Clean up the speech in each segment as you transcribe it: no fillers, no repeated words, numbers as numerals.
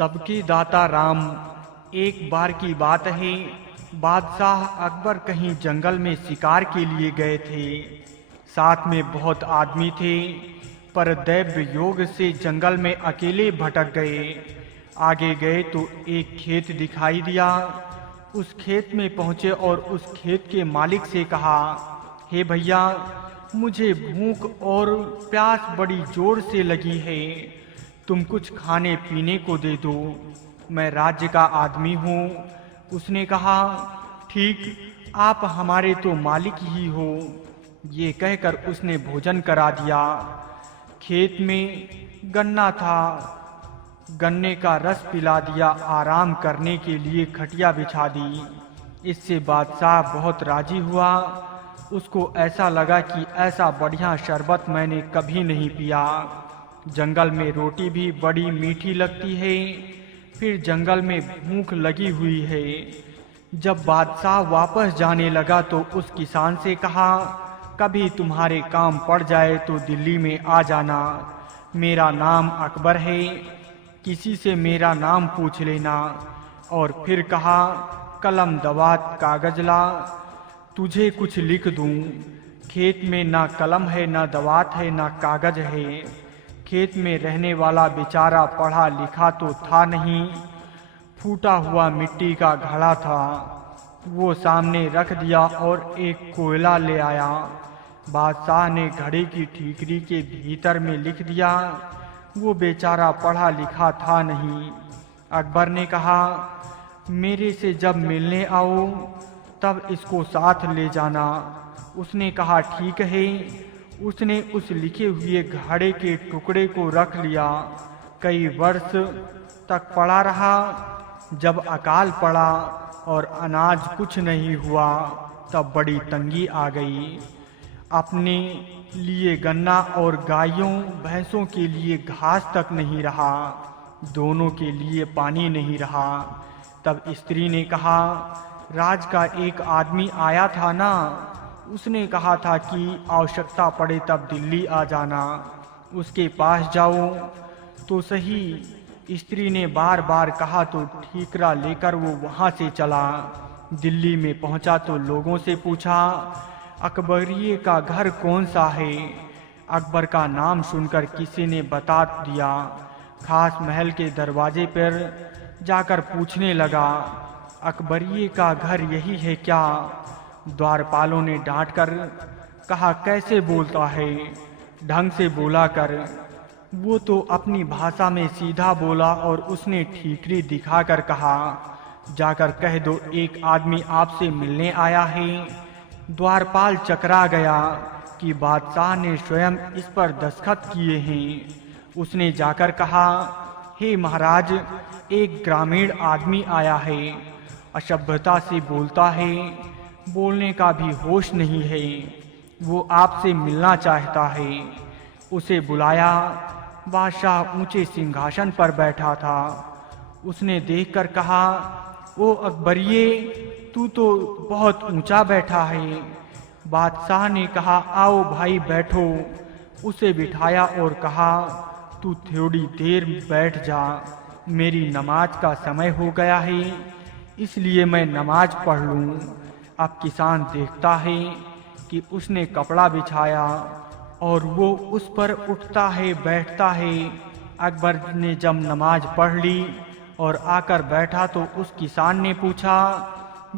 सबके दाता राम। एक बार की बात है, बादशाह अकबर कहीं जंगल में शिकार के लिए गए थे। साथ में बहुत आदमी थे, पर दैव योग से जंगल में अकेले भटक गए। आगे गए तो एक खेत दिखाई दिया। उस खेत में पहुंचे और उस खेत के मालिक से कहा, हे भैया, मुझे भूख और प्यास बड़ी जोर से लगी है, तुम कुछ खाने पीने को दे दो, मैं राज्य का आदमी हूँ। उसने कहा, ठीक, आप हमारे तो मालिक ही हो। ये कहकर उसने भोजन करा दिया। खेत में गन्ना था, गन्ने का रस पिला दिया, आराम करने के लिए खटिया बिछा दी। इससे बादशाह बहुत राजी हुआ। उसको ऐसा लगा कि ऐसा बढ़िया शरबत मैंने कभी नहीं पिया। जंगल में रोटी भी बड़ी मीठी लगती है, फिर जंगल में भूख लगी हुई है। जब बादशाह वापस जाने लगा तो उस किसान से कहा, कभी तुम्हारे काम पड़ जाए तो दिल्ली में आ जाना, मेरा नाम अकबर है, किसी से मेरा नाम पूछ लेना। और फिर कहा, कलम दवात कागज ला, तुझे कुछ लिख दूं। खेत में ना कलम है, ना दवात है, ना कागज है। खेत में रहने वाला बेचारा पढ़ा लिखा तो था नहीं, फूटा हुआ मिट्टी का घड़ा था। वो सामने रख दिया और एक कोयला ले आया। बादशाह ने घड़े की ठीकरी के भीतर में लिख दिया। वो बेचारा पढ़ा लिखा था नहीं। अकबर ने कहा, मेरे से जब मिलने आओ तब इसको साथ ले जाना। उसने कहा, ठीक है। उसने उस लिखे हुए घड़े के टुकड़े को रख लिया। कई वर्ष तक पड़ा रहा। जब अकाल पड़ा और अनाज कुछ नहीं हुआ, तब बड़ी तंगी आ गई। अपने लिए गन्ना और गायों भैंसों के लिए घास तक नहीं रहा, दोनों के लिए पानी नहीं रहा। तब स्त्री ने कहा, राज का एक आदमी आया था ना, उसने कहा था कि आवश्यकता पड़े तब दिल्ली आ जाना, उसके पास जाओ तो सही। स्त्री ने बार बार कहा तो ठीकरा लेकर वो वहां से चला। दिल्ली में पहुंचा तो लोगों से पूछा, अकबरिये का घर कौन सा है। अकबर का नाम सुनकर किसी ने बता दिया। खास महल के दरवाजे पर जाकर पूछने लगा, अकबरिये का घर यही है क्या। द्वारपालों ने डांटकर कहा, कैसे बोलता है, ढंग से बोला कर। वो तो अपनी भाषा में सीधा बोला और उसने ठीकरी दिखाकर कहा, जाकर कह दो एक आदमी आपसे मिलने आया है। द्वारपाल चकरा गया कि बादशाह ने स्वयं इस पर दस्तखत किए हैं। उसने जाकर कहा, हे महाराज, एक ग्रामीण आदमी आया है, असभ्यता से बोलता है, बोलने का भी होश नहीं है। वो आपसे मिलना चाहता है। उसे बुलाया। बादशाह ऊंचे सिंहासन पर बैठा था। उसने देखकर कहा, ओ अकबरिये, तू तो बहुत ऊंचा बैठा है। बादशाह ने कहा, आओ भाई बैठो। उसे बिठाया और कहा, तू थोड़ी देर बैठ जा, मेरी नमाज का समय हो गया है, इसलिए मैं नमाज पढ़ लूं। अब किसान देखता है कि उसने कपड़ा बिछाया और वो उस पर उठता है बैठता है। अकबर ने जब नमाज पढ़ ली और आकर बैठा तो उस किसान ने पूछा,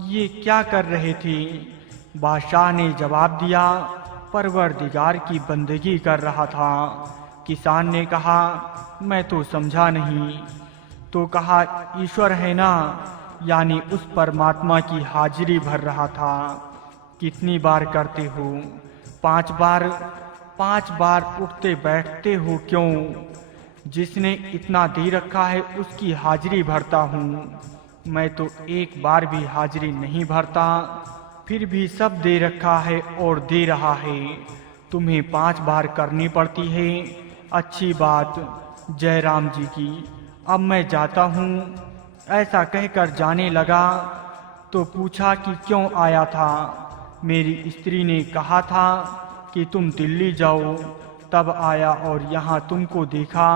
ये क्या कर रहे थे। बादशाह ने जवाब दिया, परवरदिगार की बंदगी कर रहा था। किसान ने कहा, मैं तो समझा नहीं। तो कहा, ईश्वर है ना, यानी उस परमात्मा की हाजिरी भर रहा था। कितनी बार करते हो? 5 बार। 5 बार उठते बैठते हो क्यों? जिसने इतना दे रखा है उसकी हाजिरी भरता हूँ। मैं तो एक बार भी हाजिरी नहीं भरता, फिर भी सब दे रखा है और दे रहा है। तुम्हें 5 बार करनी पड़ती है। अच्छी बात, जय राम जी की। अब मैं जाता हूँ। ऐसा कहकर जाने लगा तो पूछा कि क्यों आया था। मेरी स्त्री ने कहा था कि तुम दिल्ली जाओ, तब आया और यहाँ तुमको देखा।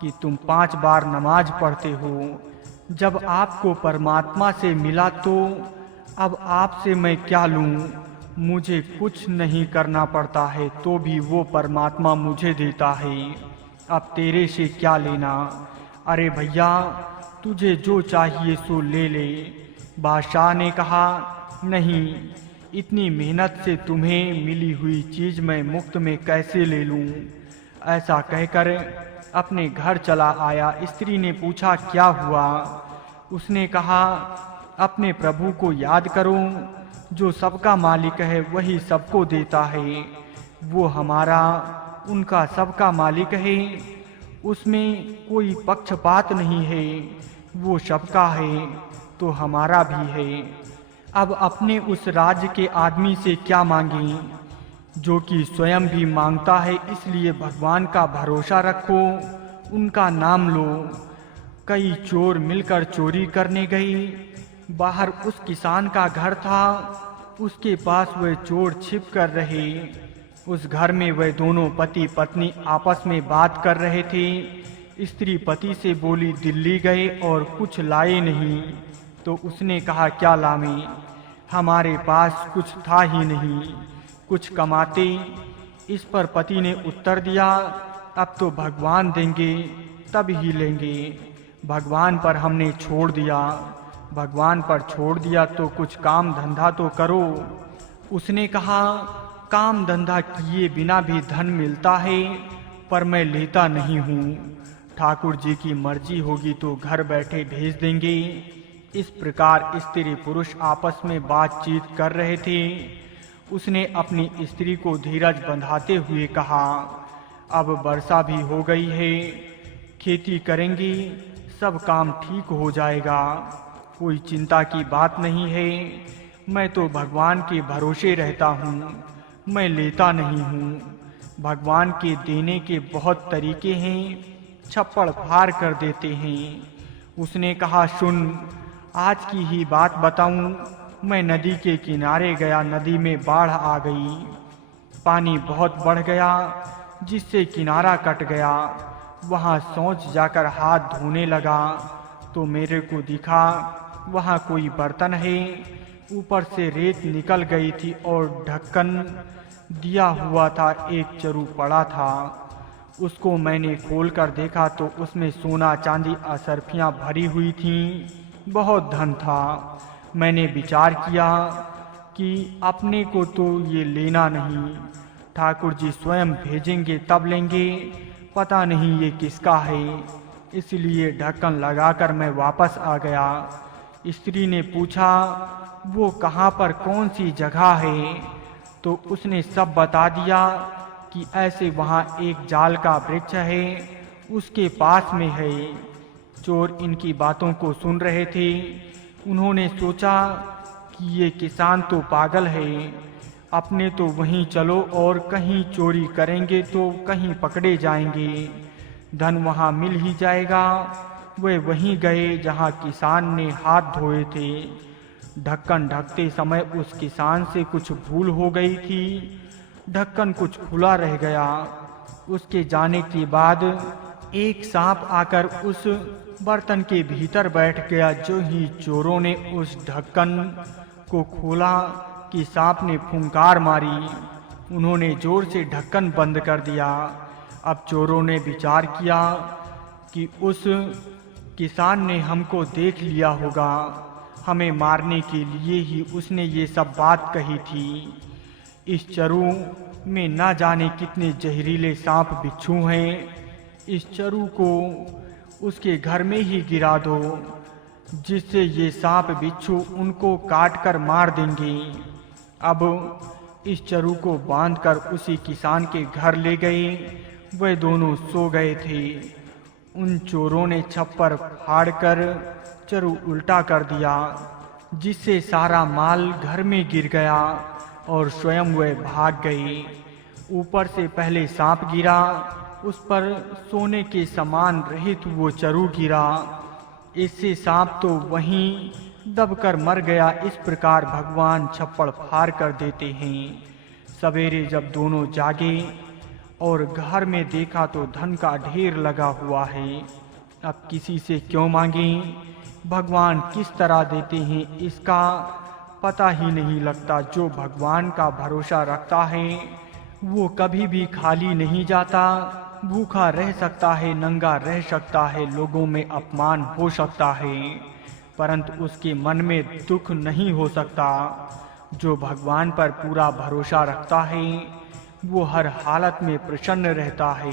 कि तुम 5 बार नमाज पढ़ते हो। जब आपको परमात्मा से मिला तो अब आपसे मैं क्या लूं? मुझे कुछ नहीं करना पड़ता है तो भी वो परमात्मा मुझे देता है। अब तेरे से क्या लेना? अरे भैया, तुझे जो चाहिए सो ले ले। बादशाह ने कहा, नहीं, इतनी मेहनत से तुम्हें मिली हुई चीज मैं मुफ्त में कैसे ले लूं? ऐसा कहकर अपने घर चला आया। स्त्री ने पूछा, क्या हुआ? उसने कहा, अपने प्रभु को याद करो, जो सबका मालिक है वही सबको देता है। वो हमारा, उनका सबका मालिक है, उसमें कोई पक्षपात नहीं है। वो सबका है तो हमारा भी है। अब अपने उस राज्य के आदमी से क्या मांगें, जो कि स्वयं भी मांगता है। इसलिए भगवान का भरोसा रखो, उनका नाम लो। कई चोर मिलकर चोरी करने गए। बाहर उस किसान का घर था, उसके पास वह चोर छिप कर रहे। उस घर में वह दोनों पति पत्नी आपस में बात कर रहे थे। स्त्री पति से बोली, दिल्ली गए और कुछ लाए नहीं। तो उसने कहा, क्या लावें? हमारे पास कुछ था ही नहीं, कुछ कमाते। इस पर पति ने उत्तर दिया, अब तो भगवान देंगे तब ही लेंगे। भगवान पर हमने छोड़ दिया। भगवान पर छोड़ दिया तो कुछ काम धंधा तो करो। उसने कहा, काम धंधा किए बिना भी धन मिलता है, पर मैं लेता नहीं हूँ। ठाकुर जी की मर्जी होगी तो घर बैठे भेज देंगे। इस प्रकार स्त्री पुरुष आपस में बातचीत कर रहे थे। उसने अपनी स्त्री को धीरज बंधाते हुए कहा, अब वर्षा भी हो गई है, खेती करेंगे, सब काम ठीक हो जाएगा, कोई चिंता की बात नहीं है। मैं तो भगवान के भरोसे रहता हूँ, मैं लेता नहीं हूँ। भगवान के देने के बहुत तरीके हैं, छप्पड़ फाड़ कर देते हैं। उसने कहा, सुन, आज की ही बात बताऊं। मैं नदी के किनारे गया, नदी में बाढ़ आ गई, पानी बहुत बढ़ गया, जिससे किनारा कट गया। वहां सोच जाकर हाथ धोने लगा तो मेरे को दिखा वहां कोई बर्तन है, ऊपर से रेत निकल गई थी और ढक्कन दिया हुआ था, एक चरु पड़ा था। उसको मैंने खोलकर देखा तो उसमें सोना चांदी असरफियां भरी हुई थीं, बहुत धन था। मैंने विचार किया कि अपने को तो ये लेना नहीं, ठाकुर जी स्वयं भेजेंगे तब लेंगे, पता नहीं ये किसका है। इसलिए ढक्कन लगाकर मैं वापस आ गया। स्त्री ने पूछा, वो कहाँ पर कौन सी जगह है? तो उसने सब बता दिया कि ऐसे वहाँ एक जाल का वृक्ष है, उसके पास में है। चोर इनकी बातों को सुन रहे थे। उन्होंने सोचा कि ये किसान तो पागल है, अपने तो वहीं चलो और कहीं चोरी करेंगे तो कहीं पकड़े जाएंगे, धन वहाँ मिल ही जाएगा। वे वहीं गए जहाँ किसान ने हाथ धोए थे। ढक्कन ढकते समय उस किसान से कुछ भूल हो गई थी, ढक्कन कुछ खुला रह गया। उसके जाने के बाद एक सांप आकर उस बर्तन के भीतर बैठ गया। जो ही चोरों ने उस ढक्कन को खोला कि सांप ने फुंकार मारी। उन्होंने जोर से ढक्कन बंद कर दिया। अब चोरों ने विचार किया कि उस किसान ने हमको देख लिया होगा, हमें मारने के लिए ही उसने ये सब बात कही थी। इस चरु में न जाने कितने जहरीले सांप बिच्छू हैं, इस चरु को उसके घर में ही गिरा दो, जिससे ये सांप बिच्छू उनको काट कर मार देंगे। अब इस चरु को बांधकर उसी किसान के घर ले गए। वे दोनों सो गए थे। उन चोरों ने छप्पर फाड़कर चरु उल्टा कर दिया, जिससे सारा माल घर में गिर गया और स्वयं वे भाग गए। ऊपर से पहले सांप गिरा, उस पर सोने के समान रहित वो चरु गिरा। इससे सांप तो वहीं दबकर मर गया। इस प्रकार भगवान छप्पड़ फाड़ कर देते हैं। सवेरे जब दोनों जागे और घर में देखा तो धन का ढेर लगा हुआ है। अब किसी से क्यों मांगें? भगवान किस तरह देते हैं इसका पता ही नहीं लगता। जो भगवान का भरोसा रखता है वो कभी भी खाली नहीं जाता। भूखा रह सकता है, नंगा रह सकता है, लोगों में अपमान हो सकता है, परंतु उसके मन में दुख नहीं हो सकता। जो भगवान पर पूरा भरोसा रखता है वो हर हालत में प्रसन्न रहता है।